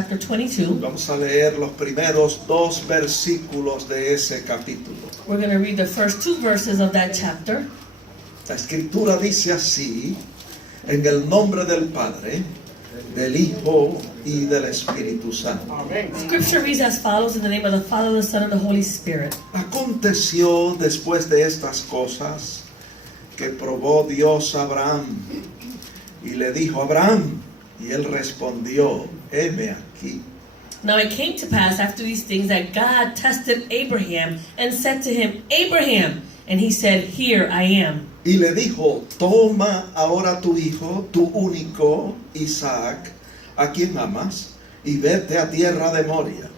chapter 22. Vamos a leer los primeros 2 versículos de ese capítulo. We're going to read the first 2 verses of that chapter. La escritura dice así: en el nombre del Padre, del Hijo y del Espíritu Santo. Scripture reads as follows: in the name of the Father, the Son, and the Holy Spirit. Aconteció después de estas cosas que probó Dios a Abraham y le dijo: Abraham, y él respondió: heme aquí. Now it came to pass after these things that God tested Abraham and said to him, Abraham, and he said, Here I am. Y le dijo: toma ahora tu hijo, tu único, Isaac, a quien amas, y vete a tierra de Moria,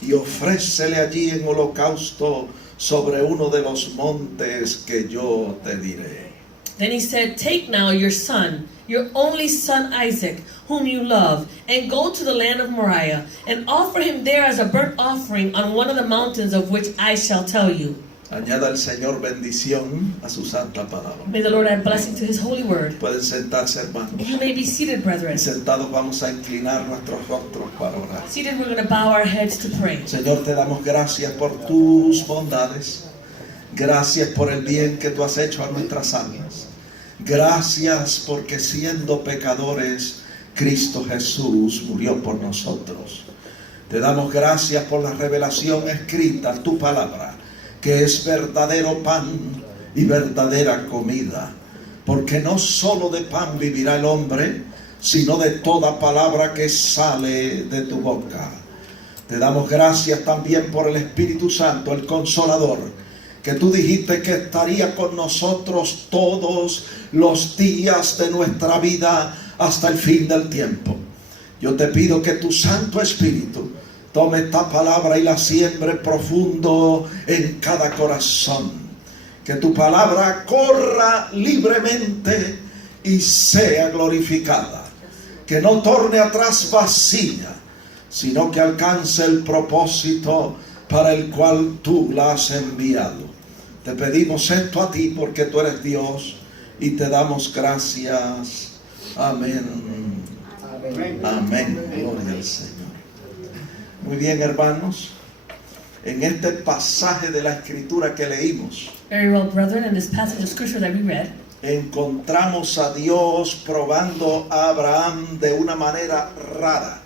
y ofrécele allí en holocausto sobre uno de los montes que yo te diré. Then he said, Take now your son, your only son Isaac, whom you love, and go to the land of Moriah, and offer him there as a burnt offering on one of the mountains of which I shall tell you. Añada el Señor bendición a su santa palabra. May the Lord add blessing to his holy word. Pueden sentarse, hermanos. You may be seated, brethren. Y sentados vamos a inclinar nuestros rostros para orar. Seated, we're going to bow our heads to pray. Señor, te damos gracias por tus bondades. Gracias por el bien que tú has hecho a nuestras almas. Gracias porque siendo pecadores, Cristo Jesús murió por nosotros. Te damos gracias por la revelación escrita, tu palabra, que es verdadero pan y verdadera comida. Porque no solo de pan vivirá el hombre, sino de toda palabra que sale de tu boca. Te damos gracias también por el Espíritu Santo, el Consolador, que tú dijiste que estaría con nosotros todos los días de nuestra vida hasta el fin del tiempo. Yo te pido que tu Santo Espíritu tome esta palabra y la siembre profundo en cada corazón. Que tu palabra corra libremente y sea glorificada. Que no torne atrás vacía, sino que alcance el propósito para el cual tú la has enviado. Te pedimos esto a ti porque tú eres Dios y te damos gracias. Amén. Amén. Amén. Gloria al Señor. Muy bien, hermanos. En este pasaje de la Escritura que leímos, Very well, brethren, in this passage of scripture that we read, encontramos a Dios probando a Abraham de una manera rara.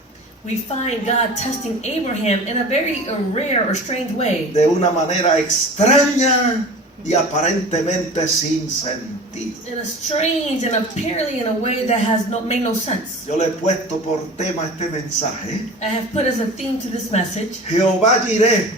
we find God testing Abraham in a very rare or strange way. De una manera extraña y aparentemente sin sentido. In a strange and apparently in a way that has made no sense. Yo le he puesto por tema este mensaje: I have put as a theme to this message, Jehová Jireh,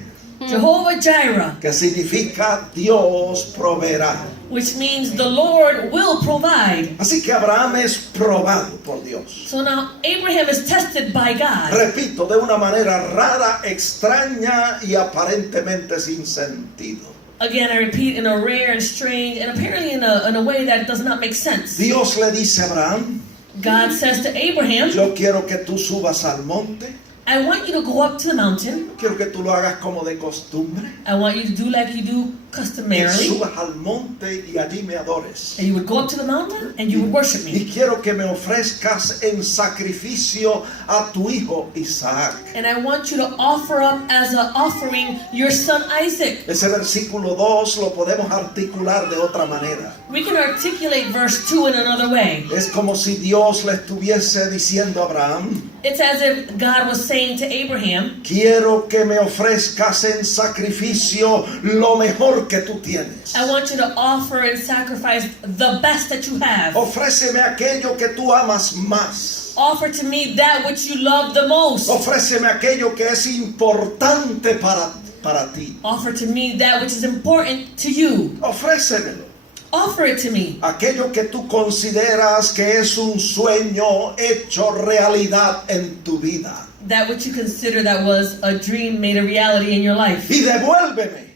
Jehovah Jireh, que significa Dios proveerá. which means the Lord will provide. Así que Abraham es probado por Dios. So now Abraham is tested by God. Repito, de una manera rara, extraña y aparentemente sin sentido. Again, I repeat, in a rare and strange and apparently in a way that does not make sense. Dios le dice a Abraham: God says to Abraham, yo quiero que tú subas al monte. I want you to go up to the mountain. Quiero que tú lo hagas como de costumbre. I want you to do like you do Que customarily. subas al monte y allí me adores. And you would go up to the mountain and you would worship Y me. quiero que me ofrezcas en sacrificio a tu hijo Isaac. And I want you to offer up as an offering your son Isaac. Ese versículo 2 lo podemos articular de otra manera. We can articulate verse 2 in another way. Es como si Dios le estuviese diciendo a Abraham: It's as if God was saying to Abraham, quiero que me ofrezcas en sacrificio lo mejor que tú tienes. I want you to offer and sacrifice the best that you have. Ofréceme aquello que tú amas más. Offer to me that which you love the most. Ofréceme aquello que es importante para ti. Offer to me that which is important to you. Ofrécemelo. Offer it to me. Aquello que tú consideras que es un sueño hecho realidad en tu vida. That which you consider that was a dream made a reality in your life. Y devuélveme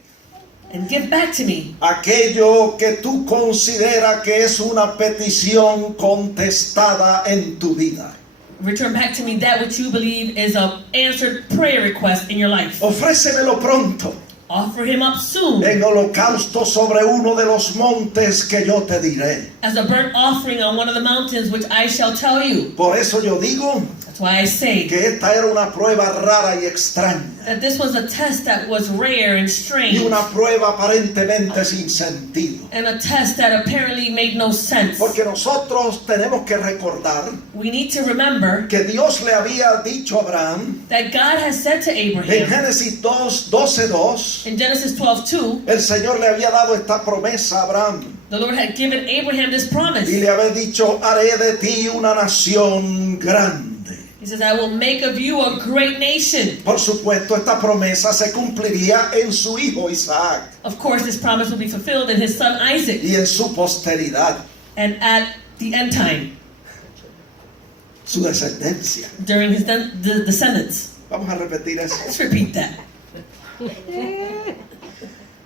And give back to me aquello que tú consideras que es una petición contestada en tu vida. return back to me that which you believe is a answered prayer request in your life. Ofrécemelo pronto. Offer him up soon En holocausto sobre uno de los montes que yo te diré. as a burnt offering on one of the mountains which I shall tell you. Por eso yo digo, That's why I say que esta era una prueba rara y extraña that this was a test that was rare and y strange, una prueba aparentemente sin sentido. and a test that apparently made no sense. Porque nosotros tenemos que recordar We need to remember que Dios le había dicho a Abraham that God has said to en Abraham Génesis 12:2, in Genesis 12:2, el Señor le había dado esta promesa a Abraham the Lord had given Abraham this promise. y le había dicho: haré de ti una nación grande. He says, I will make of you a great nation. Por supuesto, esta promesa se cumpliría en su hijo Isaac Of course, this promise will be fulfilled in his son Isaac y en su posteridad, and at the end time, su descendencia. during his the descendants. Vamos a repetir eso. Let's repeat that.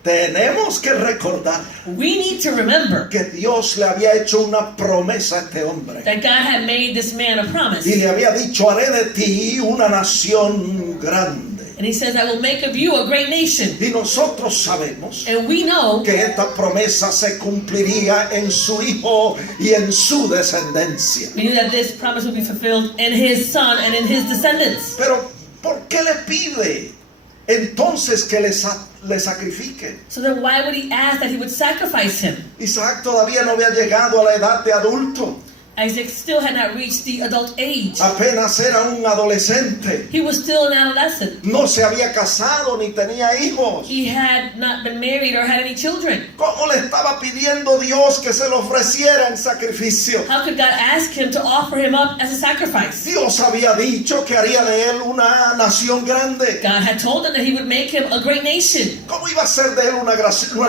Tenemos que recordar We need to remember que Dios le había hecho una promesa a este hombre that God had made this man a promise. y le había dicho: haré de ti una nación grande. And he says, I will make of you a great nation. Y nosotros sabemos And we know que esta promesa se cumpliría en su hijo y en su descendencia. we knew that this promise would be fulfilled in his son and in his descendants. Pero ¿por qué le pide entonces que le sacrifique? So then why would he ask that he would sacrifice him? Isaac todavía no había llegado a la edad de adulto, Isaac still had not reached the adult age. apenas era un adolescente, He was still an adolescent. no se había casado ni tenía hijos. He had not been married or had any children. ¿Cómo le estaba pidiendo Dios que se lo ofreciera en sacrificio? How could God ask him to offer him up as a sacrifice? Dios había dicho que haría de él una nación grande. God had told him that he would make him a great nation. ¿Cómo iba a ser de él una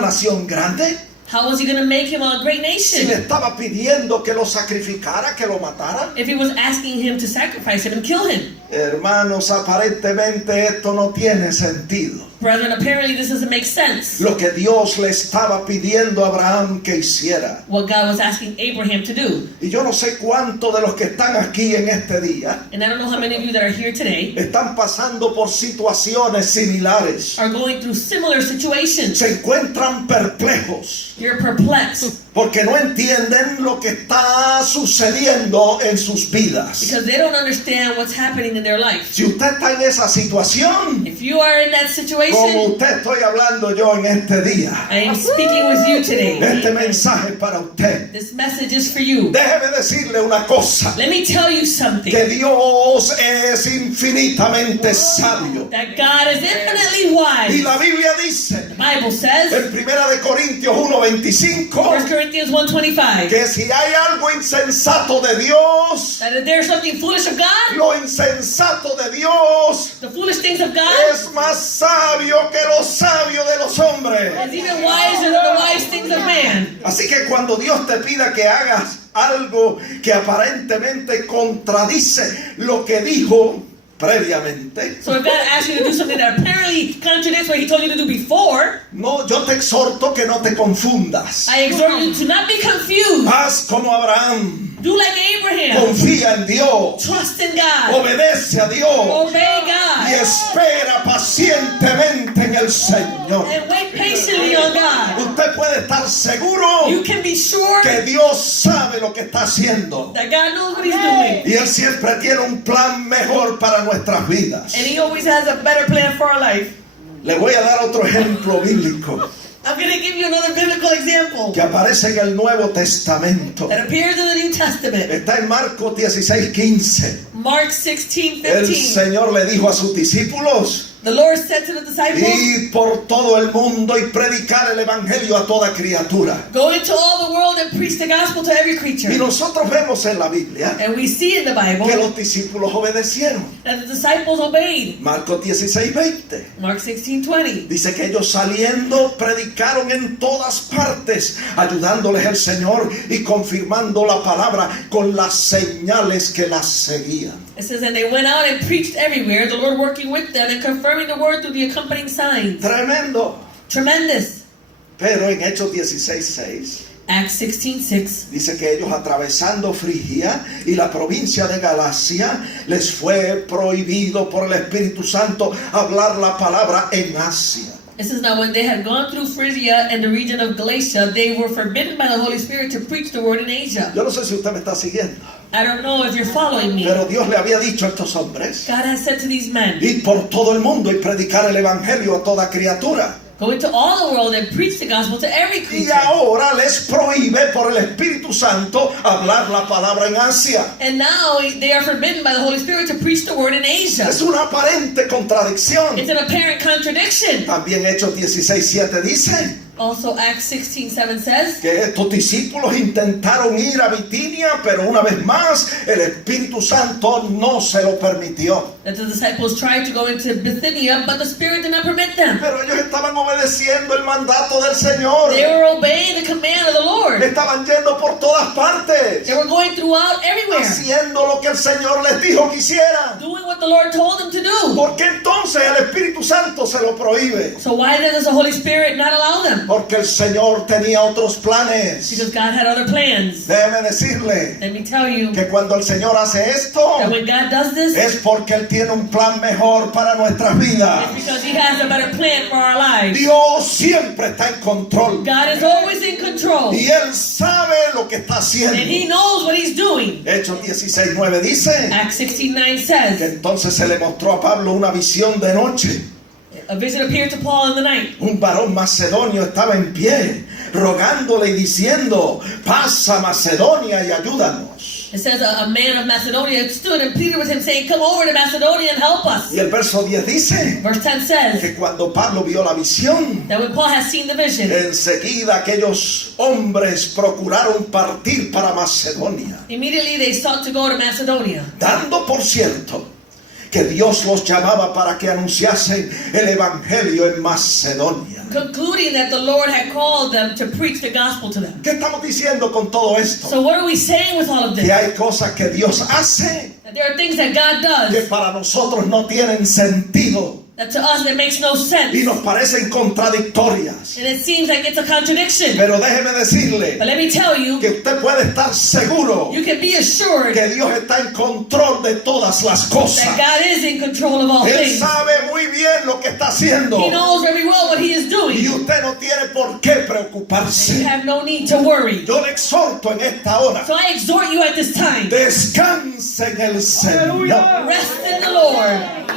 nación grande? How was he going to make him a great Si le nation? estaba pidiendo que lo sacrificara, que lo matara. If he was asking him to sacrifice him and kill him. Hermanos, aparentemente esto no tiene sentido. Brethren, apparently this doesn't make sense. Lo que Dios le estaba pidiendo a Abraham que hiciera. What God was asking Abraham to do. Y yo no sé cuántos de los que están aquí en este día And I don't know how many of you that are here today están pasando por situaciones similares. are going through similar situations. Se encuentran perplejos You're perplexed porque no entienden lo que está sucediendo en sus vidas. because they don't understand what's happening in their life. Si usted está en esa situación, If you are in that como situation, usted estoy hablando yo en este día, I am speaking with you today. este mensaje es para usted. This message is for you. Déjeme decirle una cosa, Let me tell you something. que Dios es infinitamente sabio. That God is infinitely Y wise. la Biblia dice The Bible says, en 1 de Corintios 1:25 1 Corinthians 1:25, que si hay algo insensato de Dios, that if there's something foolish of God, lo insensato de Dios the foolish things of God es más sabio que lo sabio de los hombres. is even wiser than the wise things of man. Así que cuando Dios te pida que hagas algo que aparentemente contradice lo que dijo previamente, So if God asks you to do something that apparently contradicts what he told you to do before, no, yo te exhorto que no te confundas. I exhort you to not be confused. Haz como Abraham, Do like Abraham. confía en Dios, Trust in God. obedece a Dios Obey y God. espera pacientemente en el Señor. And wait patiently on God. Usted puede estar seguro You can be sure que Dios sabe lo que está haciendo that God knows what he's doing. y Él siempre tiene un plan mejor para nuestras vidas. And he always has a better plan for our life. Le voy a dar otro ejemplo bíblico I'm going to give you another biblical example que aparece en el Nuevo Testamento. that appears in the New Testament. Está en Marcos 16:15. Mark 16:15. El Señor le dijo a sus discípulos: The Lord said to the disciples, id por todo el mundo y predicar el evangelio a toda criatura. go into all the world and preach the gospel to every creature. Y nosotros vemos en la Biblia And we see in the Bible que los discípulos obedecieron. that the disciples obeyed. Marcos 16:20. Mark 16:20. Dice que ellos saliendo predicaron en todas partes, ayudándoles el Señor y confirmando la palabra con las señales que las seguían. It says, and they went out and preached everywhere, the Lord working with them and confirming the word through the accompanying signs. Tremendo. Tremendous. Pero en Hechos 16:6 Acts 16:6. dice que ellos atravesando Frigia y la provincia de Galacia les fue prohibido por el Espíritu Santo hablar la palabra en Asia. It says, now when they had gone through Phrygia and the region of Galatia, they were forbidden by the Holy Spirit to preach the word in Asia. Yo no sé si usted me está siguiendo. I don't know if you're following me. Pero Dios le había dicho a estos hombres: God has said to these men, id por todo el mundo y predicar el evangelio a toda criatura. go into all the world and preach the gospel to every Y creature. ahora les prohíbe por el Espíritu Santo hablar la palabra en Asia. And now they are forbidden by the Holy Spirit to preach the word in Asia. Es una aparente contradicción. It's an apparent contradiction. También Hechos 16:7 dice Also, Acts 16:7 says que estos discípulos intentaron ir a Bitinia, pero una vez más el Espíritu Santo no se lo permitió. that the disciples tried to go into Bithynia, but the Spirit did not permit them. Pero ellos estaban obedeciendo el mandato del Señor. They were obeying the command of the Lord. Estaban yendo por todas partes, They were going throughout everywhere, haciendo lo que el Señor les dijo que hicieran. doing what the Lord told them to do. ¿Por qué entonces el Espíritu Santo se lo prohíbe? So why does the Holy Spirit not allow them? Porque el Señor tenía otros planes. Because God had other plans. Déjeme decirle Let me tell you que cuando el Señor hace esto, that when God does this, es porque Él tiene un plan mejor para nuestras vidas. it's because He has a better plan for our lives. Dios siempre está en control. God is always in control, Y Él sabe lo que está and haciendo. He knows what He's doing. Hechos 16:9 dice Acts 16:9 que says, entonces se le mostró a Pablo una visión de noche. a vision appeared to Paul in the night. Un varón macedonio estaba en pie, rogándole y diciendo: pasa Macedonia y ayúdanos. It says a man of Macedonia stood and pleaded with him, saying, come over to Macedonia and help us. Y el verso 10 dice Verse 10 says que cuando Pablo vio la visión, that when Paul has seen the vision, enseguida aquellos hombres procuraron partir para Macedonia, immediately they sought to go to Macedonia, dando por cierto que Dios los llamaba para que anunciasen el evangelio en Macedonia. concluding that the Lord had called them to preach the gospel to them. ¿Qué estamos diciendo con todo esto? So what are we saying with all of Que this? hay cosas que Dios hace That there are things that God que does para nosotros no tienen sentido that to us it makes no sense. y nos parecen contradictorias. And it seems like it's a contradiction. Pero déjeme decirle But let me tell you, que usted puede estar seguro you can be assured que Dios está en control de todas las cosas. that God is in control of all Él things. sabe muy bien lo que está haciendo He knows very well what He is y doing. usted no tiene por qué You preocuparse. have no need to worry. Yo le exhorto en esta hora: So I exhort you at this time, descanse en el Señor. rest in the Lord.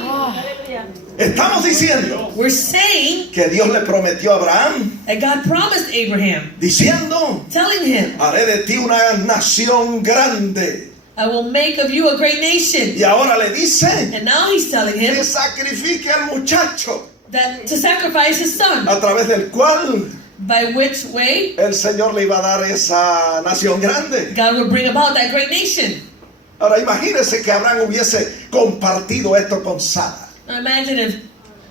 Estamos diciendo We're saying que Dios le prometió a Abraham, that God promised Abraham, diciendo: telling him, haré de ti una nación grande. I will make of you a great nation. Y ahora le dice And now He's telling him que sacrifique al muchacho, that to sacrifice his son, a través del cual by which way el Señor le iba a dar esa nación grande. God would bring about that great nation. Ahora imagínese que Abraham hubiese compartido esto con Sara. Now imagine if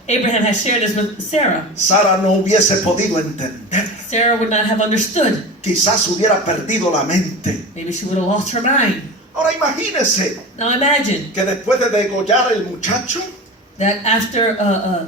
Abraham had shared this with Sarah. Sara no hubiese podido entender. Sarah would not have understood. Quizás hubiera perdido la mente. Maybe she would have lost her mind. Ahora imagínese Now imagine que después de degollar el muchacho, that after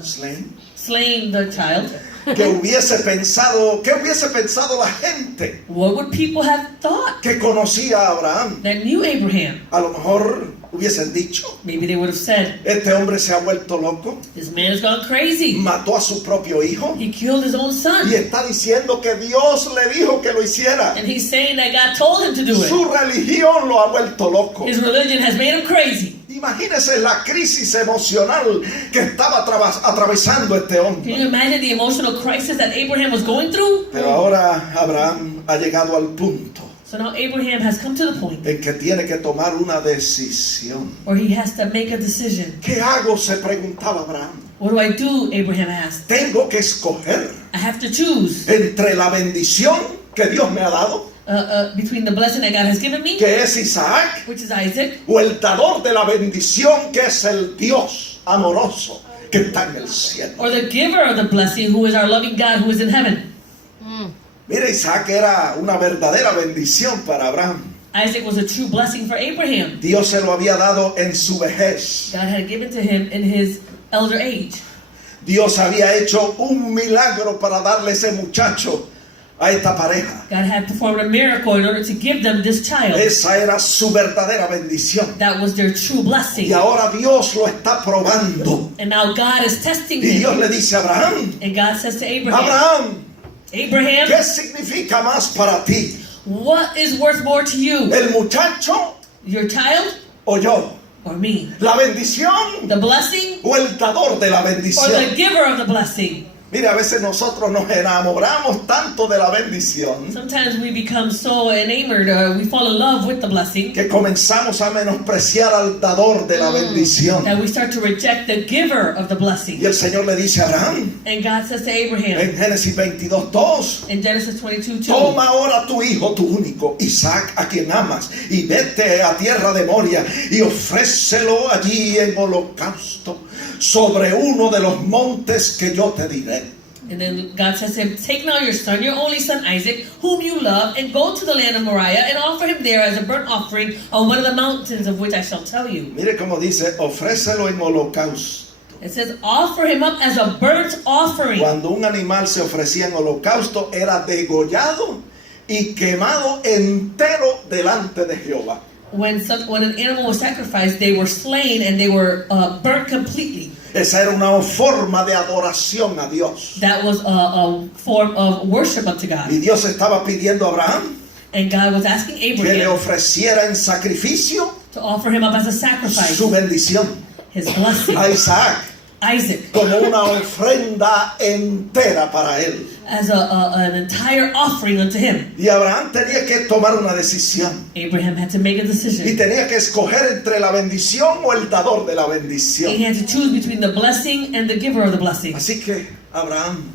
Slain, slaying the child, ¿qué hubiese pensado la gente what would people have thought que conocía a Abraham? that knew Abraham? A lo mejor hubiesen dicho: Maybe they would have said, este hombre se ha vuelto loco, this man has gone crazy. mató a su propio hijo He killed his own son. y está diciendo que Dios le dijo que lo hiciera. And he's saying that God told him to do it. Su religión lo ha vuelto loco. His religion has made him crazy. Imagínese la crisis emocional que estaba atravesando este Can hombre. you imagine the emotional crisis that Abraham was going through? Pero ahora Abraham ha llegado al punto So now Abraham has come to the point en que tiene que tomar una decisión. where he has to make a decision. ¿Qué hago?, se preguntaba Abraham. What do I do? Abraham asked. Tengo que escoger I have to choose entre la bendición que Dios me ha dado, between the blessing that God has given me, que es Isaac, which is Isaac, o el dador de la bendición, que es el Dios amoroso que está en el cielo. or the giver of the blessing, who is our loving God who is in heaven. Mira, Isaac era una verdadera bendición para Abraham. Isaac was a true blessing for Abraham. Dios se lo había dado en su vejez. God had given to him in his elder age. Dios había hecho un milagro para darle ese muchacho a esta pareja. God had performed a miracle in order to give them this child. Esa era su verdadera bendición. That was their true blessing. Y ahora Dios lo está probando. And now God is testing Y Dios him. le dice a Abraham: And God says to Abraham, Abraham, Abraham, ¿qué significa más para ti? what is worth more to you? ¿El muchacho Your child o yo? or me? ¿La bendición The blessing o el dador de la or the bendición? giver of the blessing? Mire, a veces nosotros nos enamoramos tanto de la bendición Sometimes we become so enamored, we fall in love with the blessing, que comenzamos a menospreciar al dador de la bendición. that we start to reject the giver of the blessing. Y el Señor le dice a Abraham And God says to Abraham en Génesis 22:2, in Genesis 22:2, toma ahora tu hijo, tu único, Isaac, a quien amas, y vete a tierra de Moria y ofrécelo allí en holocausto sobre uno de los montes que yo te diré. And then God says to him, take now your son, your only son Isaac, whom you love, and go to the land of Moriah and offer him there as a burnt offering on one of the mountains of which I shall tell you. Mire cómo dice, ofrécelo en holocausto. It says, offer him up as a burnt offering. Cuando un animal se ofrecía en holocausto, era degollado y quemado entero delante de Jehová. When an animal was sacrificed, they were slain and they were burnt completely. Esa era una forma de adoración a Dios. That was a form of worship unto God. Y Dios estaba pidiendo a Abraham And God was asking que le Abraham ofreciera en sacrificio to offer him up as a sacrifice, su bendición his blessing, a Isaac Isaac, como una ofrenda entera para él. as an entire offering unto him. Y Abraham tenía que tomar una decisión Abraham had to make a y decision. tenía que escoger entre la bendición o el dador de la He bendición. had to choose between the blessing and the giver of the blessing. Así que Abraham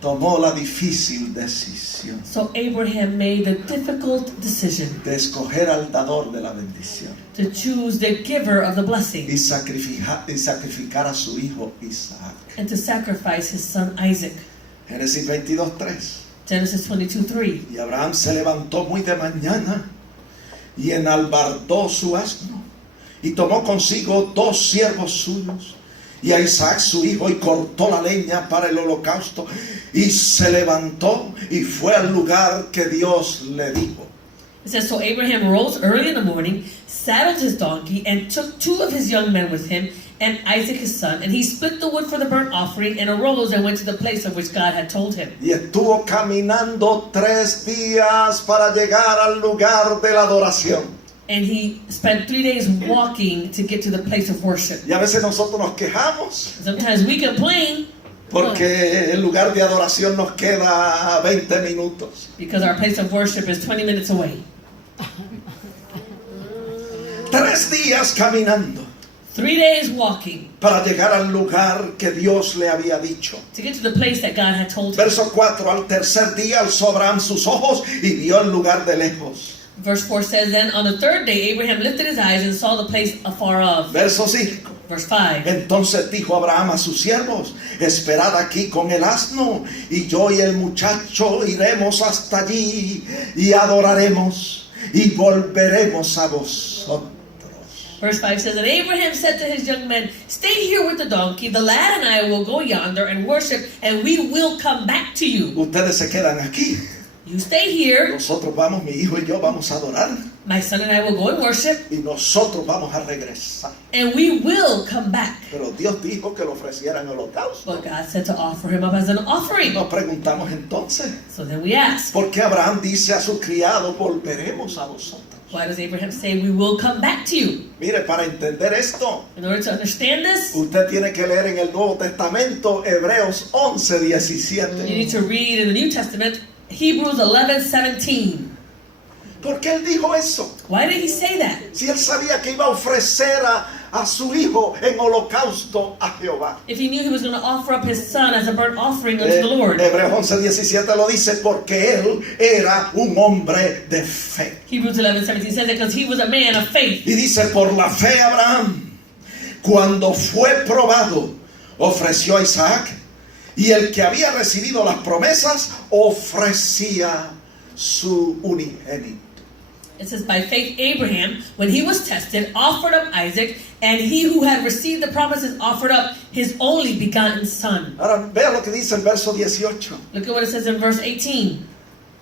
tomó la difícil decisión So Abraham made the difficult decision de escoger al dador de la bendición to choose the giver of the blessing y sacrificar a su hijo Isaac. and to sacrifice his son Isaac. Génesis 22:3. Genesis 22:3. Y Abraham se levantó muy de mañana y enalbardó su asno y tomó consigo 2 siervos suyos y a Isaac su hijo y cortó la leña para el holocausto y se levantó y fue al lugar que Dios le dijo. It says, so Abraham rose early in the morning, saddled his donkey, and took 2 of his young men with him, and Isaac his son, and he split the wood for the burnt offering, and arose and went to the place of which God had told him. Y estuvo caminando 3 días para llegar al lugar de la adoración. And he spent 3 days walking to get to the place of worship. Y a veces nosotros nos quejamos Sometimes we complain porque el lugar de adoración nos queda a 20 minutos. because our place of worship is 20 minutes away. 3 días caminando 3 days walking para llegar al lugar que Dios le había dicho. to get to the place that God had told him. Verso 4, al tercer día alzó Abraham sus ojos y vio el lugar de lejos. Verse 4 says, then on the 3rd day Abraham lifted his eyes and saw the place afar off. Verso 5, Verse 5. entonces dijo Abraham a sus siervos, esperad aquí con el asno y yo y el muchacho iremos hasta allí y adoraremos y volveremos a vosotros. Verse 5 says, and Abraham said to his young men, stay here with the donkey, the lad and I will go yonder and worship, and we will come back to you. Ustedes se quedan aquí, You stay here, nosotros vamos, mi hijo y yo vamos a adorar my son and I will go and worship, y nosotros vamos a regresar. and we will come back. Pero Dios dijo que lo ofrecieran en holocausto. But God said to offer him up as an offering. Nos preguntamos entonces, So then we ask, ¿por qué Abraham dice a su criado, volveremos a vosotros? why does Abraham say we will come back to you? Mire, para entender esto, In order to understand this, usted tiene que leer en el Nuevo Testamento Hebreos 11, you 17. need to read in the New Testament Hebrews 11:17. ¿Por qué él dijo eso? Why did he say that? Si él sabía que iba a ofrecer a su hijo en holocausto a Jehová. If he knew he was going to offer up his son as a burnt offering unto the Lord. Hebreos 11, 17 lo dice porque él era un hombre de fe. Hebrews 11:17 says it because he was a man of faith. Y dice, por la fe Abraham, cuando fue probado, ofreció a Isaac, y el que había recibido las promesas ofrecía su unigénito. It says, by faith Abraham, when he was tested, offered up Isaac, and he who had received the promises offered up his only begotten son. Ahora vea lo que dice el verso 18. Look at what it says in verse 18.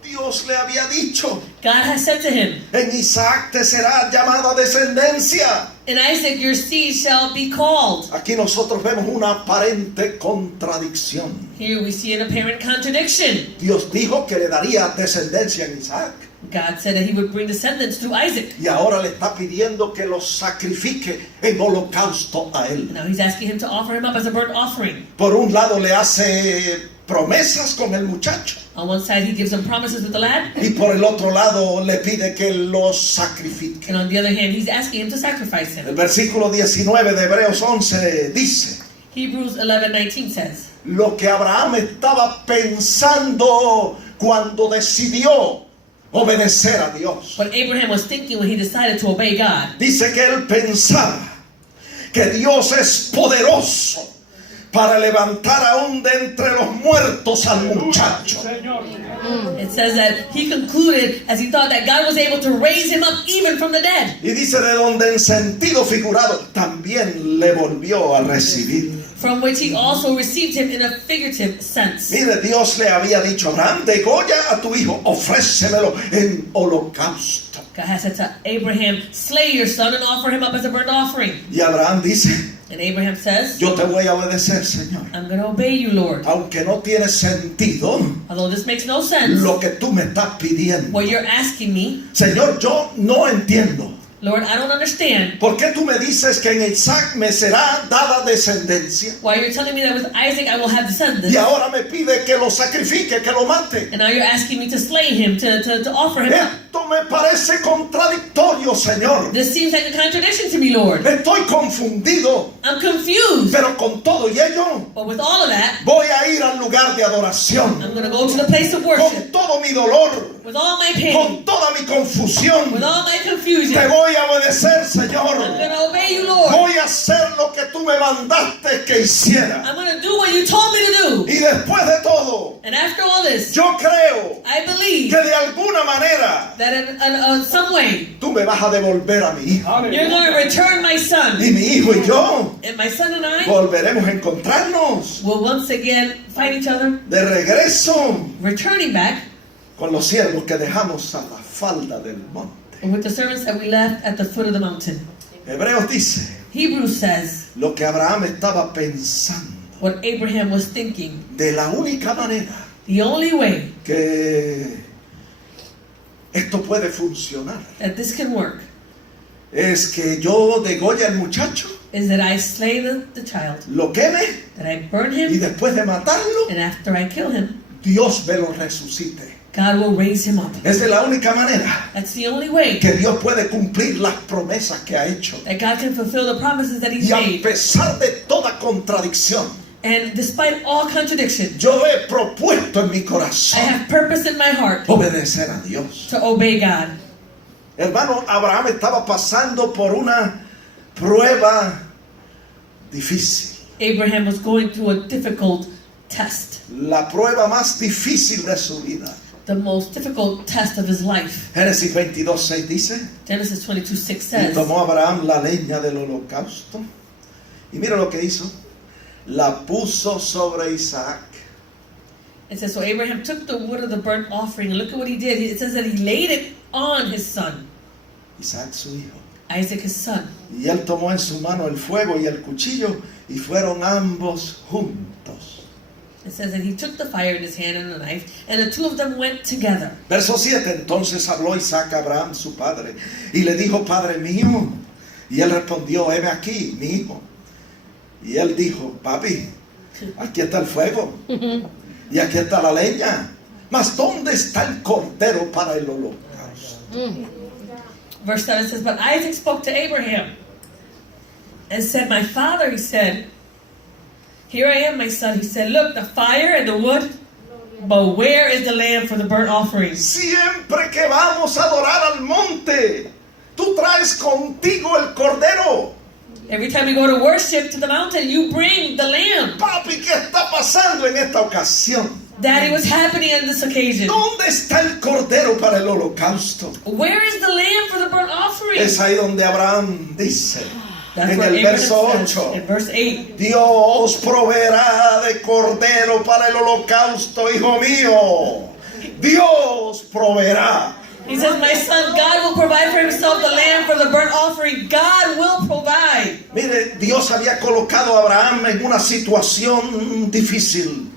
Dios le había dicho, God has said to him, en Isaac te será llamada descendencia. in Isaac your seed shall be called. Aquí nosotros vemos una aparente contradicción. Here we see an apparent contradiction. Dios dijo que le daría descendencia en Isaac. God said that he would bring descendants through Isaac. Y ahora le está pidiendo que los sacrifique en holocausto a él. Now he's asking him to offer him up as a burnt offering. Por un lado le hace promesas con el muchacho. On one side, he gives him promises with the lad, Y por el otro lado le pide que los sacrifique. and on the other hand, he's asking him to sacrifice El him. versículo 19 de Hebreos 11 dice: Hebrews 11:19 says, lo que Abraham estaba pensando cuando decidió obedecer a Dios. what Abraham was thinking when he decided to obey God. Dice que él pensaba que Dios es poderoso para levantar aún de entre los muertos al muchacho. It says that he concluded as he thought that God was able to raise him up even from the dead. Y dice de donde en sentido figurado también le volvió a recibir. From which he also received him in a figurative sense. Mire, Dios le había dicho a Abraham: degolla a tu hijo, ofrécemelo en holocausto. God has said to Abraham, slay your son and offer him up as a burnt offering. Y Abraham dice: And Abraham says, yo te voy a obedecer, Señor. I'm going to obey you, Lord. Aunque no tiene sentido Although this makes no sense, lo que tú me estás pidiendo. what you're asking me, Señor, yo no entiendo. Lord, I don't understand ¿Por qué tú me dices que en Isaac me será dada descendencia? why you're telling me that with Isaac I will have descendants. Y ahora me pide que lo sacrifique, que lo mate. And now you're asking me to slay him, to offer him up. Esto me parece contradictorio, Señor. This seems like a contradiction to me, Lord. Estoy confundido, I'm confused. pero con todo y ello But with all of that, voy a ir al lugar de adoración. I'm going to go to the place of worship. Con todo mi dolor, With all my pain, con toda mi confusión, with all my confusion, te voy a obedecer, I'm Señor. going to obey you, Lord. Voy a hacer lo que tú me mandaste que hiciera. I'm going to do what you told me to do. Y después de todo, And after all this, yo creo I believe que de alguna manera that in some way, tú me vas a devolver a mi hijo. you're going to return my son. Y mi hijo y yo And my son and I volveremos a encontrarnos will once again find each other, de regreso returning back con los siervos que dejamos a la falda del monte. with the servants that we left at the foot of the mountain. Hebreos dice Hebrews says lo que Abraham estaba pensando. what Abraham was thinking. De la única manera The only way que esto puede funcionar that this can work es que yo degolle al muchacho, is that I slay the child, lo queme that I burn y him, después de matarlo, and after I kill him, Dios me lo resucite. God will raise him up. Esa es la única manera That's the only way que Dios puede cumplir las promesas que ha hecho. that God can fulfill the promises that He's Y a made. pesar de toda contradicción, And despite all contradiction, yo he propuesto en mi I corazón have purpose in my heart obedecer a Dios. to obey God. Hermano, Abraham estaba pasando por una prueba difícil. Abraham was going through a difficult test, La prueba más difícil de su vida. the most difficult test of his life. Génesis 22:6 dice: Genesis 22:6 y says, tomó Abraham la leña del holocausto. Y mira lo que hizo. La puso sobre Isaac. it says, so Abraham took the wood of the burnt offering, and look at what he did. It says that he laid it on his son, Isaac su hijo. Isaac his son. Y él tomó en su mano el fuego y el cuchillo, y fueron ambos juntos. It says that he took the fire in his hand and the knife, and the two of them went together. Verso 7. Entonces habló Isaac a Abraham su padre, y le dijo: Padre mío. Y él respondió: heme aquí, mi hijo. Y él dijo: Papi, aquí está el fuego, y aquí está la leña, mas ¿dónde está el cordero para el holocausto? Verse 7 says, but Isaac spoke to Abraham and said, my father, he said, here I am, my son. He said, look, the fire and the wood, but where is the lamb for the burnt offering? Siempre que vamos a adorar al monte, tú traes contigo el cordero. Every time you go to worship to the mountain, you bring the lamb. Papi, ¿qué está pasando en esta ocasión? Daddy, what's happening on this occasion? ¿Dónde está el cordero para el holocausto? Where is the lamb for the burnt offering? Es ahí donde Abraham dice, That's en what el Abraham verso says 8, in verse 8. Dios proveerá de cordero para el holocausto, hijo mío. Dios proveerá. He says, my son, God will provide for himself the lamb for the burnt offering. God will provide. Mire, Dios había colocado a Abraham en una situación difícil,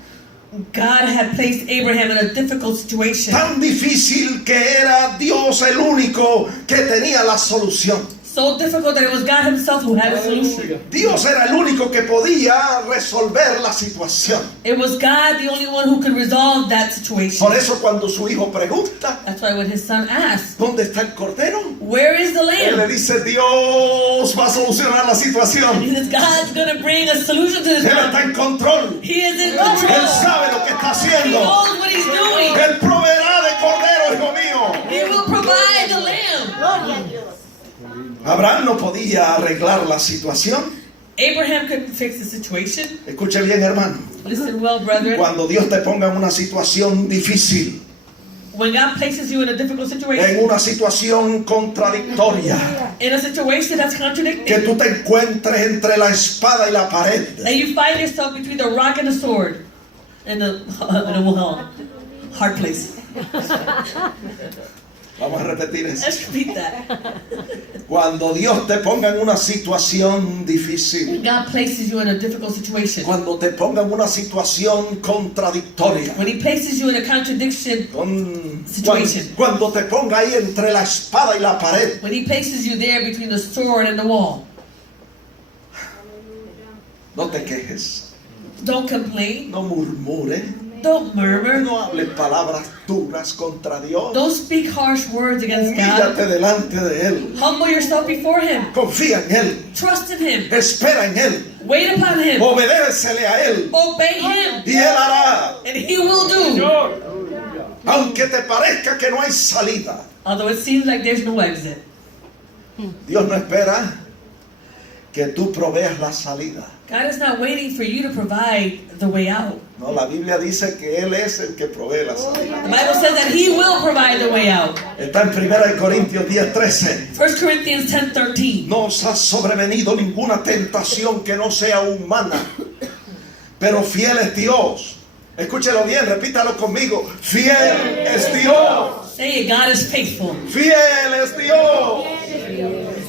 God had placed Abraham in a difficult situation. Tan difícil que era Dios el único que tenía la solución. So difficult that it was God himself who had a solution. Dios era el único que podía resolver la situación. It was God, the only one who could resolve that situation. Por eso cuando su hijo pregunta, That's why when his son asked, ¿dónde está el cordero? where is the Él le lamb? dice, Dios va a solucionar la He situación. says, God's going to bring a solution to this Él problem. está en control. He is in Él control. sabe lo que está He haciendo. knows what he's doing. Él proveerá de cordero, hijo mío. He will provide the lamb. Abraham no podía arreglar la situación. Abraham couldn't fix the situation. Escuche bien, hermano. Listen well, brethren. Cuando Dios te ponga en una situación difícil, When God places you in a difficult en situation, una situación contradictoria, in a situation that's que contradicting, tú te encuentres entre la espada y la pared, and you find yourself between the rock and the sword, and the hard place. vamos a repetir eso. Let's repeat that. Cuando Dios te ponga en una situación difícil, When God places you in a difficult situation, cuando te ponga en una situación contradictoria, when He places you in a contradiction, Situation. cuando te ponga ahí entre la espada y la pared, when He places you there between the sword and the wall, no te quejes, don't complain, no murmures, don't murmur, no hables palabras duras contra Dios. don't speak harsh words against God. Humíllate delante de Él, Humble yourself before Him. confía en Él, Trust in Him. espera en Él, Wait upon Him. obedécele a Él Obey Him. y Él hará. And He will do. Aunque te parezca que no hay salida, Although it seems like there's no exit. Dios no espera que tú proveas la salida. God is not waiting for you to provide the way out. No, la Biblia dice que Él es el que provee la salida. The Bible says that He will provide the way out. Está en 1 Corintios 10:13. 1 Corinthians 10:13. No os ha sobrevenido ninguna tentación que no sea humana, pero fiel es Dios. Escúchelo bien, repítalo conmigo. Fiel es Dios. Say it, God is faithful. Fiel es Dios.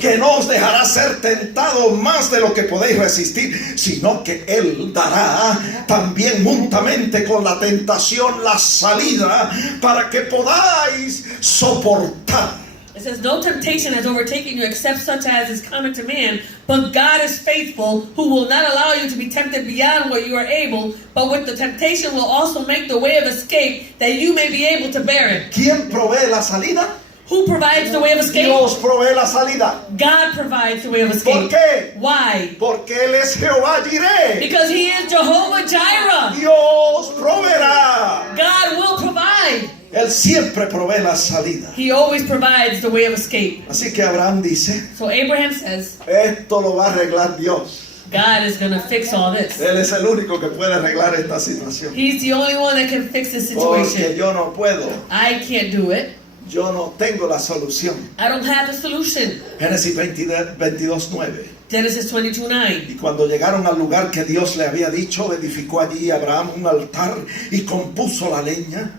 Que no os dejará ser tentado más de lo que podéis resistir, sino que Él dará también juntamente con la tentación la salida para que podáis soportar. It says, no temptation has overtaken you except such as is common to man, but God is faithful, who will not allow you to be tempted beyond what you are able, but with the temptation will also make the way of escape, that you may be able to bear it. ¿Quién provee la salida? Who provides the way of escape? Dios provee la salida. God provides the way of ¿Por escape. qué? Why? Porque Él es Jehová Jireh. Because He is Jehovah Jireh. Dios proveerá. God will provide. Él siempre provee la salida. He always provides the way of escape. Así que Abraham dice, So Abraham says, esto lo va a arreglar Dios. God is going to fix all this. Él es el único que puede arreglar esta situación. He's the only one that can fix this Porque situation. yo no puedo. I can't do it. Yo no tengo la solución. I don't have the solution. Génesis 22:9. Genesis 22:9. Y cuando llegaron al lugar que Dios le había dicho, edificó allí Abraham un altar y compuso la leña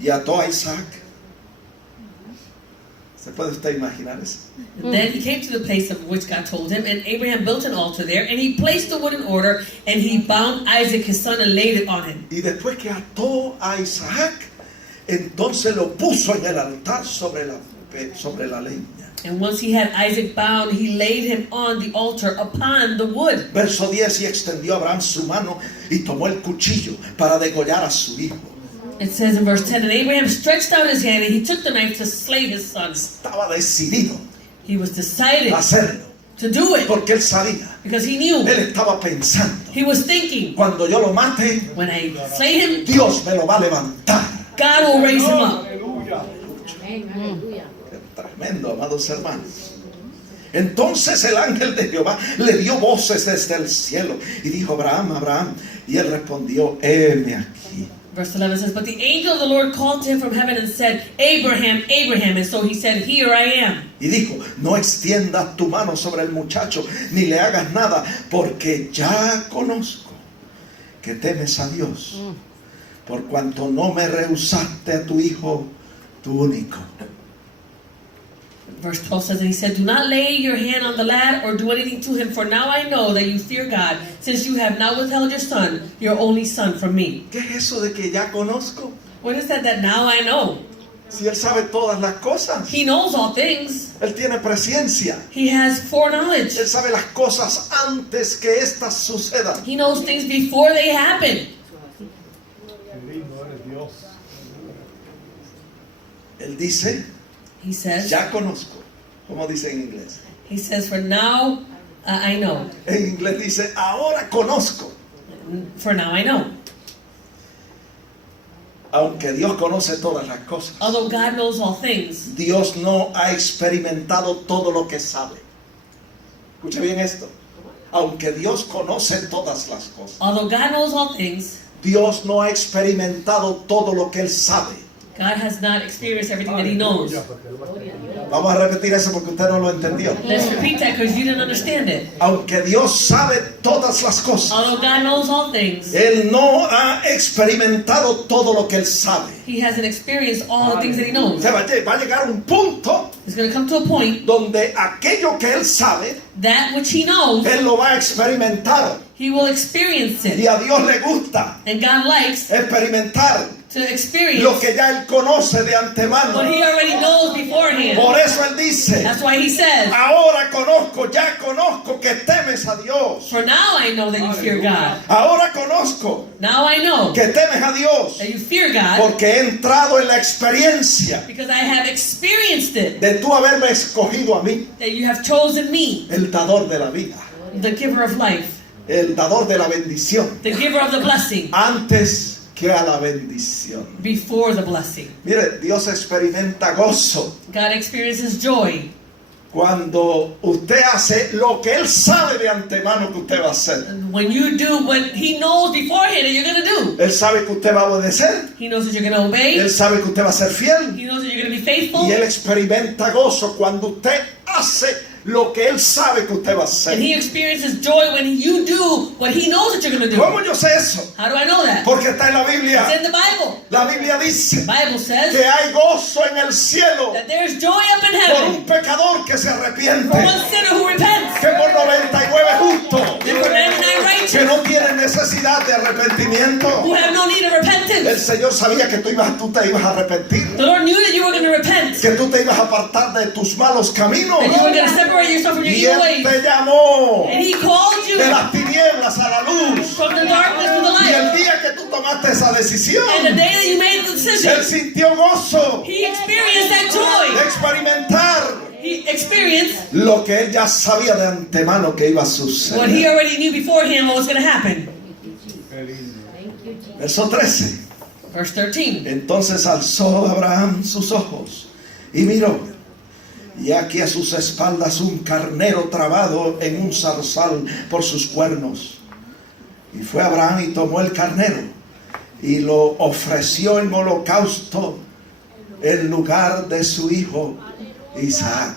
y ató a Isaac. ¿Se puede usted imaginar eso? Then he came to the place of which God told him, and Abraham built an altar there, and he placed the wood in order, and he bound Isaac his son and laid it on him. Y después que ató a Isaac, entonces lo puso en el altar sobre la leña. And once he had Isaac bound, he laid him on the altar upon the wood. Verso 10, y extendió Abraham su mano y tomó el cuchillo para degollar a su hijo. It says in verse 10, and Abraham stretched out his hand, and he took the knife to slay his son. Estaba decidido He was decided a hacerlo, to do it porque él sabía, because he knew. él estaba pensando, He was thinking, cuando yo lo mate, when I slay him, Dios me lo va a levantar. God will raise him up. Qué tremendo, amados hermanos. Entonces el ángel de Jehová le dio voces desde el cielo y dijo, Abraham, Abraham. Y él respondió, heme aquí. Verse 11 says, but the angel of the Lord called to him from heaven and said, Abraham, Abraham. And so he said, here I am. Y dijo, no extiendas tu mano sobre el muchacho, ni le hagas nada, porque ya conozco que temes a Dios, por cuanto no me rehusaste a tu hijo, tu único. Verse 12 says, and he said, do not lay your hand on the lad or do anything to him, for now I know that you fear God, since you have not withheld your son, your only son, from me. ¿Qué es eso de que ya conozco? What is that now I know? Si Él sabe todas las cosas. He knows all things. Él tiene presciencia. He has foreknowledge. Él sabe las cosas antes que éstas sucedan. He knows things before they happen. Él dice, He says, ya conozco. ¿Cómo dice en inglés? he says, for now I know. En inglés dice, ahora conozco. For now I know. Aunque Dios conoce todas las cosas, Although God knows all things, Dios no ha experimentado todo lo que sabe. Escuche bien esto. Aunque Dios conoce todas las cosas, although God knows all things, Dios no ha experimentado todo lo que Él sabe. God has not experienced everything that he knows. Vamos a repetir eso porque usted no lo entendió. Let's repeat that because you didn't understand it. Aunque Dios sabe todas las cosas, Although God knows all things, Él no ha experimentado todo lo que Él sabe. he hasn't experienced all the things that he knows. O sea, va a llegar un punto It's going to come to a point donde aquello que Él sabe, that which he knows, Él lo va a experimentar. he will experience Y it. a Dios le gusta And God likes experimentar to experience lo que ya Él conoce de antemano. what he already knows beforehand. Por eso Él dice, That's why he says, ahora conozco, ya conozco que temes a Dios. for now I know that you fear God. Ahora conozco Now I know que temes a Dios that you fear God porque he entrado en la experiencia because I have experienced it, de tú haberme escogido a mí, that you have chosen me, el dador de la vida, the giver of life, el dador de la bendición, the giver of the blessing, antes que a la bendición. before the blessing. Mire, Dios experimenta gozo God experiences joy cuando usted hace lo que Él sabe de antemano que usted va a hacer. when you do what he knows beforehand that you're going to do. Él sabe que usted va a obedecer, He knows that you're going to obey. Él sabe que usted va a ser fiel, He knows that you're going to be faithful. y Él experimenta gozo cuando usted hace lo que Él sabe que usted va a hacer. And he experiences joy when you do what he knows that you're going to do. ¿Cómo yo sé eso? How do I know that? Porque está en la It's Biblia. in the Bible. La Biblia dice The Bible says que hay gozo en el cielo that there's joy up in por heaven un pecador que se arrepiente, for one sinner who repents, que por 99 justos, and for 99 righteous que no tienen necesidad de arrepentimiento. who have no need of El repentance. Señor sabía que tú te ibas a arrepentir, The Lord knew that you were going to repent, que tú te ibas a apartar de tus malos caminos, that you were going to separate yourself from your y evil Él ways. te llamó And he called you de las tinieblas a la luz. from the darkness to the Y el light. día que tú tomaste esa decisión, And the day that you made the Él decision, sintió gozo he experienced that de joy. experimentar He experienced lo que Él ya sabía de antemano que iba a what he suceder. already knew beforehand what was going to happen. Verso 13. Verse 13. Entonces alzó Abraham sus ojos y miró, y aquí a sus espaldas un carnero trabado en un zarzal por sus cuernos. Y fue Abraham y tomó el carnero y lo ofreció en holocausto en lugar de su hijo Isaac.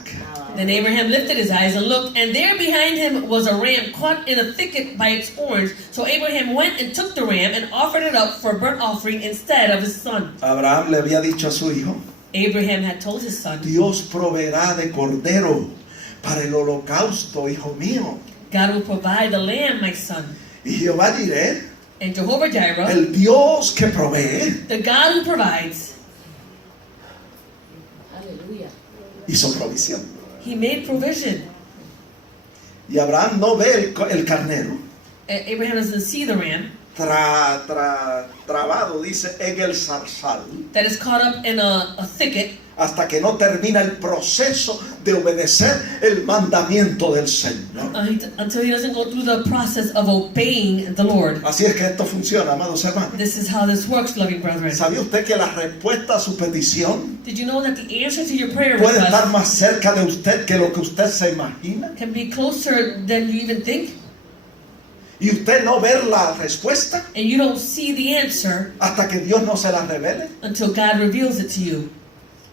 Then Abraham lifted his eyes and looked, and there behind him was a ram caught in a thicket by its horns. So Abraham went and took the ram and offered it up for a burnt offering instead of his son. Abraham le había dicho a su hijo, Abraham had told his son, Dios proveerá de cordero para el holocausto, hijo mío. God will provide the lamb, my son. Y Jehová diré, And Jehovah Jireh, el Dios que provee, the God who provides, hizo provisión. he made provision. Y Abraham no ve el carnero Abraham doesn't see the ram trabado, dice, en el zarzal, that is caught up in a thicket hasta que no termina el proceso de obedecer el mandamiento del Señor. until he doesn't go through the process of obeying the Lord. Así es que esto funciona, amados hermanos. This is how this works, loving brethren. ¿Sabía usted que la respuesta a su petición Did you know that the answer to your prayer puede estar request más cerca de usted que lo que usted se imagina? can be closer than you even think? Y usted no ver la respuesta And you don't see the answer hasta que Dios no se la revele. until God reveals it to you.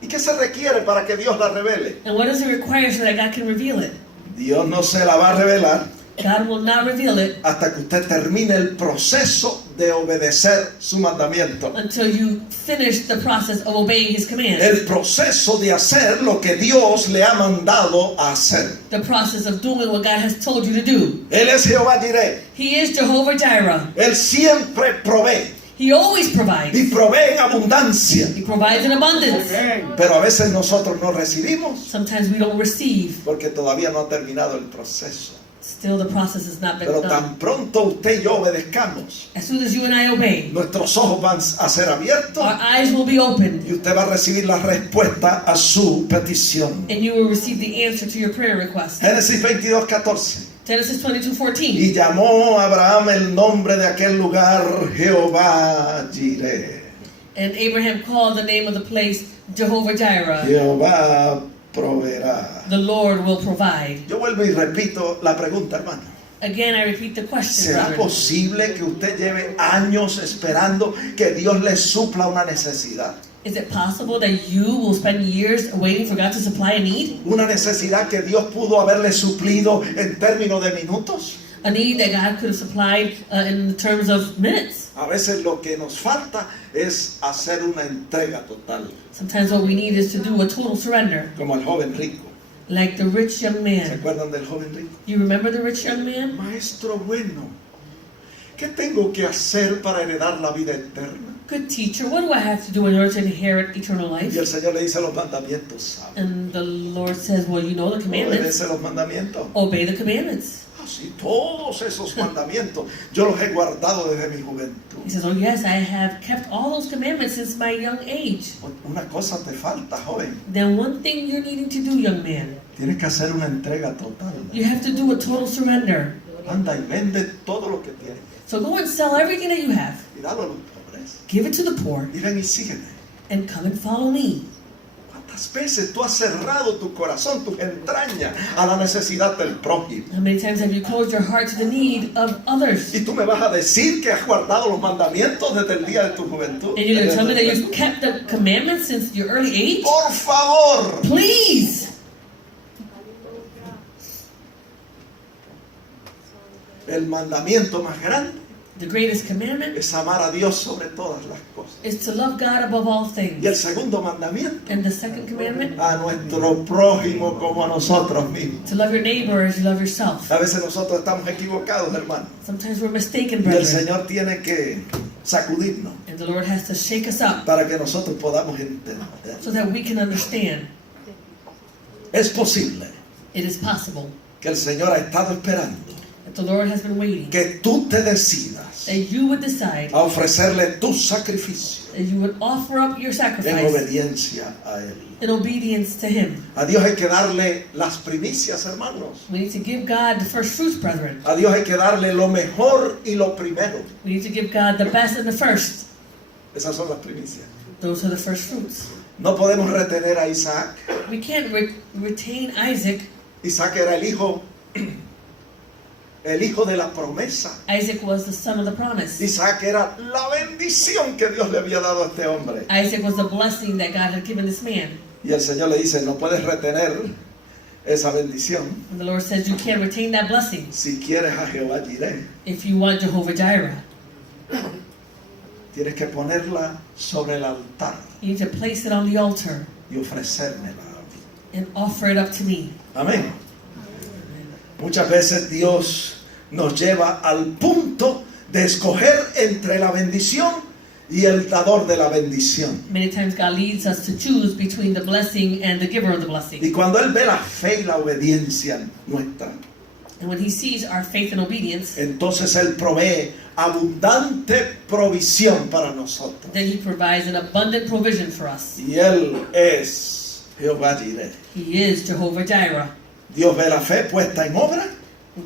¿Y qué se requiere para que Dios la revele? And what does it require so that God can reveal it? Dios no se la va a revelar God will not reveal it hasta que usted termine el proceso de obedecer su mandamiento. until you finish the process of obeying His commands. El proceso de hacer lo que Dios le ha mandado a hacer. The process of doing what God has told you to do. Él es Jehová Jireh. He is Jehovah Jireh. Él siempre provee He always provides. y provee en abundancia. He provides in abundance. Pero a veces nosotros no recibimos Sometimes we don't receive. porque todavía no ha terminado el proceso. Still, the process has not been Pero done. tan pronto usted y yo obedezcamos, As soon as you and I obey, nuestros ojos van a ser abiertos our eyes will be opened, y usted va a recibir la respuesta a su petición. and you will receive the answer to your prayer request. Génesis 22:14. Genesis 22:14. Y llamó a Abraham el nombre de aquel lugar Jehová Jireh. And Abraham called the name of the place Jehovah Jireh. Jehová proveerá. The Lord will provide. Yo vuelvo y repito la pregunta, hermano. Again, I repeat the question, ¿Será brethren. posible que usted lleve años esperando que Dios le supla una necesidad? Is it possible that you will spend years waiting for God to supply a need? Una necesidad que Dios pudo haberle suplido en términos de minutos. A need that God could have supplied in terms of minutes. A veces lo que nos falta es hacer una entrega total, Sometimes what we need is to do a total surrender, como el joven rico. like the rich young ¿Se man. acuerdan del joven rico? You remember the rich young man? Maestro bueno, ¿qué tengo que hacer para heredar la vida eterna? Good teacher, what do I have to do in order to inherit eternal life? Y el Señor le dice los mandamientos. ¿Sabe? And the Lord says, well, you know the commandments. Obedece los mandamientos. Obey the commandments. Así, todos esos mandamientos yo los he guardado desde mi juventud. He says, oh yes, I have kept all those commandments since my young age. Una cosa te falta, joven. Then one thing you're needing to do, young man, Tienes que hacer una entrega total. you have to do a total surrender. Anda y vende todo lo que tienes So go and sell everything that you have. y dalo a los pobres. Give it to the poor Y ven y sígueme. and come and follow me. ¿Cuántas veces tú has cerrado tu corazón, tus entrañas a la necesidad del prójimo? How many times have you closed your heart to the need of others? Y tú me vas a decir que has guardado los mandamientos desde el día de tu juventud. And you're going to tell me that you've kept the commandments since your early age? Por favor. Please! El mandamiento más grande The greatest commandment es amar a Dios sobre todas las cosas. is to love God above all things. Y el segundo mandamiento, And the second commandment, a nuestro prójimo como a nosotros mismos. to love your neighbor as you love yourself. A veces nosotros estamos equivocados, hermano. Sometimes we're mistaken, Y el brethren. Señor tiene que sacudirnos And the Lord has to shake us up para que nosotros podamos entender. so that we can understand. Es posible It is possible que el Señor ha estado esperando that the Lord has been waiting, que tú te decidas that you would decide, a ofrecerle tu sacrificio that you would offer up your en sacrifice obediencia a Él. in obedience to Him. A Dios hay que darle las primicias, hermanos. We need to give God the first fruits, brethren. A Dios hay que darle lo mejor y lo primero. We need to give God the best and the first. Esas son las primicias. Those are the first fruits. No podemos retener a Isaac. We can't retain Isaac. Isaac era el hijo de la promesa. Isaac was the son of the promise. Isaac era la bendición que Dios le había dado a este hombre. Isaac was the blessing that God had given this man. Y el Señor le dice, no puedes retener esa bendición And the Lord says you can't retain that blessing si quieres a Jehová Jireh. if you want Jehovah Jireh. Tienes que ponerla sobre el altar You need to place it on the altar y ofrecérmela. and offer it up to me. Amén. Muchas veces Dios nos lleva al punto de escoger entre la bendición y el dador de la bendición. Many times God leads us to choose between the blessing and the giver of the blessing. Y cuando Él ve la fe y la obediencia nuestra, And when He sees our faith and obedience, entonces Él provee abundante provisión para nosotros. then He provides an abundant provision for us. Y Él es Jehová Jireh. He is Jehovah Jireh. Dios ve la fe puesta en obra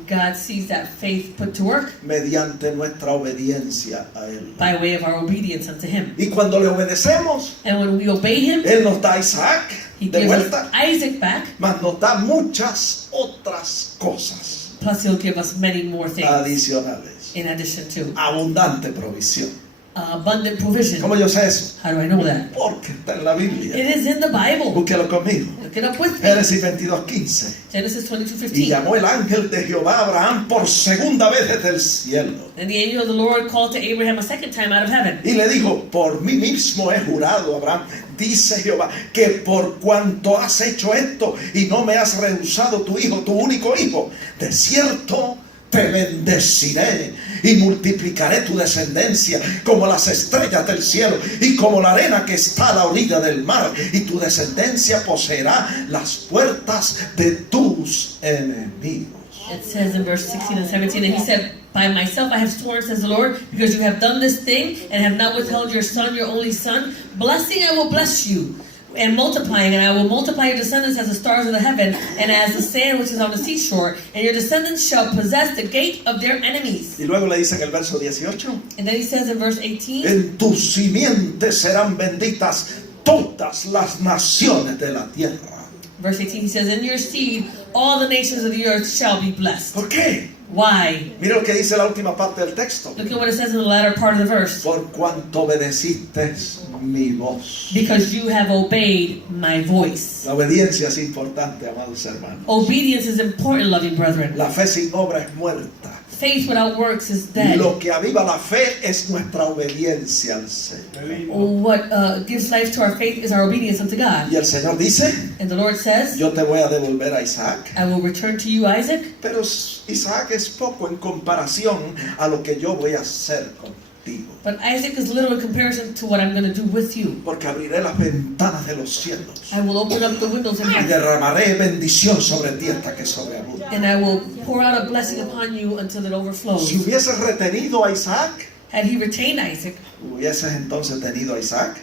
God sees that faith put to work mediante nuestra obediencia a Él. by way of our obedience unto Him. Y cuando le obedecemos, And when we obey Him, Él nos da a Isaac He de gives us vuelta, Isaac back, mas nos da muchas otras cosas plus He'll give us many more things adicionales. in addition to. Abundante provisión. abundant provision. ¿Cómo yo sé eso? How do I know that? Porque está en la Biblia. It is in the Bible. Búsquelo conmigo. Look it up with me. Génesis 22:15. Genesis Y 22:15. llamó el ángel de Jehová a Abraham por segunda vez desde el cielo. And the angel of the Lord called to Abraham a second time out of heaven. Y le dijo, por mí mismo he jurado, Abraham, dice Jehová, que por cuanto has hecho esto y no me has rehusado tu hijo, tu único hijo, de cierto te bendeciré y multiplicaré tu descendencia como las estrellas del cielo y como la arena que está a la orilla del mar, y tu descendencia poseerá las puertas de tus enemigos. It says in verse 16 and 17, and he said, by myself I have sworn, says the Lord, because you have done this thing and have not withheld your son, your only son. Blessing I will bless you, and multiplying, and I will multiply your descendants as the stars of the heaven, and as the sand which is on the seashore, and your descendants shall possess the gate of their enemies. Y luego le dice en el verso 18, And then he says in verse 18, en tu simiente serán benditas todas las naciones de la tierra. verse 18, he says, in your seed all the nations of the earth shall be blessed. ¿Por qué? Why? Mira lo que dice la última parte del texto. Look at what it says in the latter part of the verse. Por cuanto obedeciste mi voz. Because you have obeyed my voice. La obediencia es importante, amados hermanos. Obedience is important, loving brethren. La fe sin obra es muerta. Faith without works is dead. Lo que aviva la fe es nuestra obediencia al Señor. What gives life to our faith is our obedience unto God. Y el Señor dice, And the Lord says, yo te voy a devolver a Isaac. I will return to you, Isaac. Pero Isaac es poco en comparación a lo que yo voy a hacer contigo. But Isaac is little in comparison to what I'm going to do with you. Porque abriré las ventanas de los cielos I will open up the windows in y heaven, derramaré bendición sobre ti hasta que sobreabunde. and I will pour out a blessing upon you until it overflows. Si hubieses retenido a Isaac, Had he retained Isaac, hubieses entonces tenido a Isaac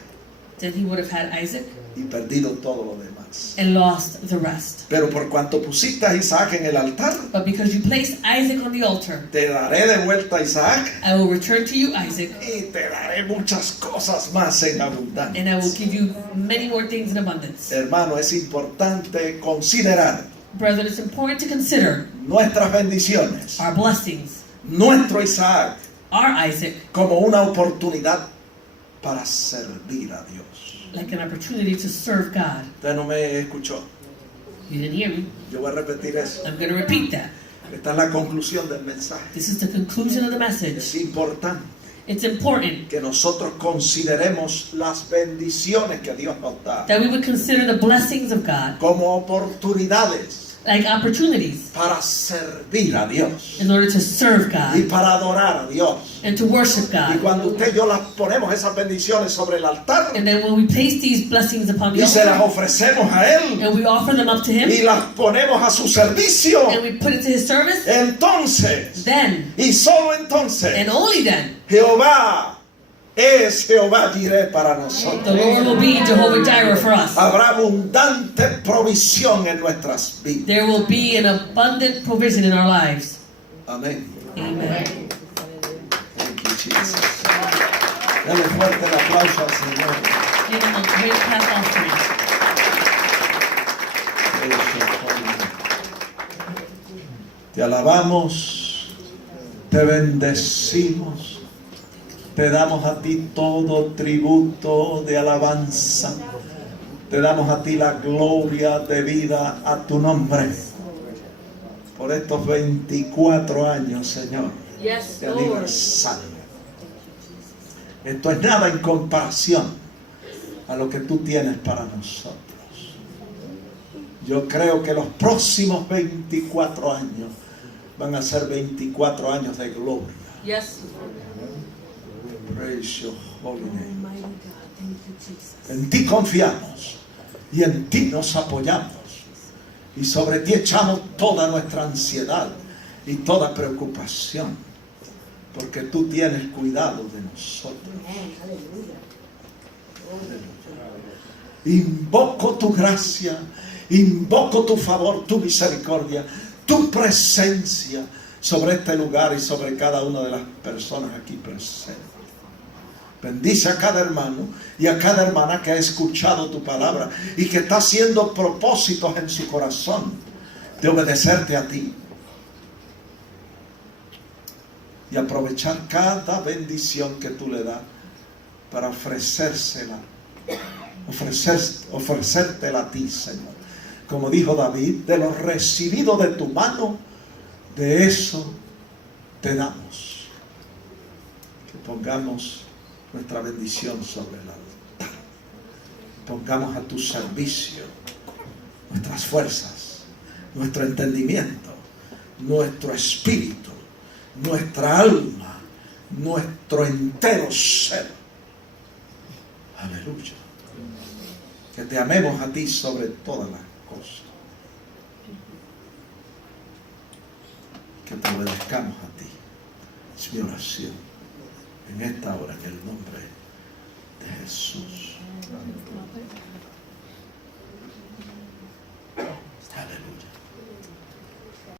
then he would have had Isaac y perdido todo lo demás. and lost the rest. Pero por cuanto pusiste a Isaac en el altar, But because you placed Isaac on the altar, te daré de vuelta a Isaac I will return to you, Isaac, y te daré muchas cosas más en abundancia. and I will give you many more things in abundance. Hermano, es importante considerar Brethren, it's important to consider nuestras bendiciones, our blessings, nuestro Isaac, our Isaac, como una oportunidad para servir a Dios. like an opportunity to serve God. Usted no me escuchó. You didn't hear me. Yo voy a repetir eso. I'm going to repeat that. Esta es la conclusión del mensaje. This is the conclusion of the Es message. importante It's important que nosotros consideremos las bendiciones que Dios nos da that we would consider the blessings of God como oportunidades like opportunities para servir a Dios in order to serve y God para adorar a Dios. and to worship Y God. cuando usted y yo las ponemos esas bendiciones sobre el altar And then when we place these blessings upon the y se las altar ofrecemos a Él and we offer them up to Him y las ponemos a su servicio, and we put it to His service, entonces then y solo entonces and only then Jehová es Jehová Jireh para nosotros. the Lord will be Jehovah Jireh for us. Habrá abundante provisión en nuestras vidas. There will be an abundant provision in our lives. Amén. Amen. Thank you, Jesus. Dale fuerte el aplauso al Señor. Give Him a great clap offering. Te alabamos, te bendecimos, te damos a ti todo tributo de alabanza, te damos a ti la gloria debida a tu nombre por estos 24 años, Señor, Yes, de Lord. aniversario. Esto es nada en comparación a lo que tú tienes para nosotros. Yo creo que los próximos 24 años van a ser 24 años de gloria. Yes. Praise your holy name. Almighty God, thank you, Jesus. En ti confiamos y en ti nos apoyamos. Y sobre ti echamos toda nuestra ansiedad y toda preocupación. Porque tú tienes cuidado de nosotros. Invoco tu gracia, invoco tu favor, tu misericordia, tu presencia sobre este lugar y sobre cada una de las personas aquí presentes. Bendice a cada hermano y a cada hermana que ha escuchado tu palabra y que está haciendo propósitos en su corazón de obedecerte a ti y aprovechar cada bendición que tú le das para ofrecértela a ti, Señor. Como dijo David, de lo recibido de tu mano, de eso te damos. Que pongamos nuestra bendición sobre el altar. Pongamos a tu servicio nuestras fuerzas, nuestro entendimiento, nuestro espíritu, nuestra alma, nuestro entero ser. Aleluya. Que te amemos a ti sobre todas las cosas. Que te obedezcamos a ti. Es mi oración en esta hora, en el nombre de Jesús.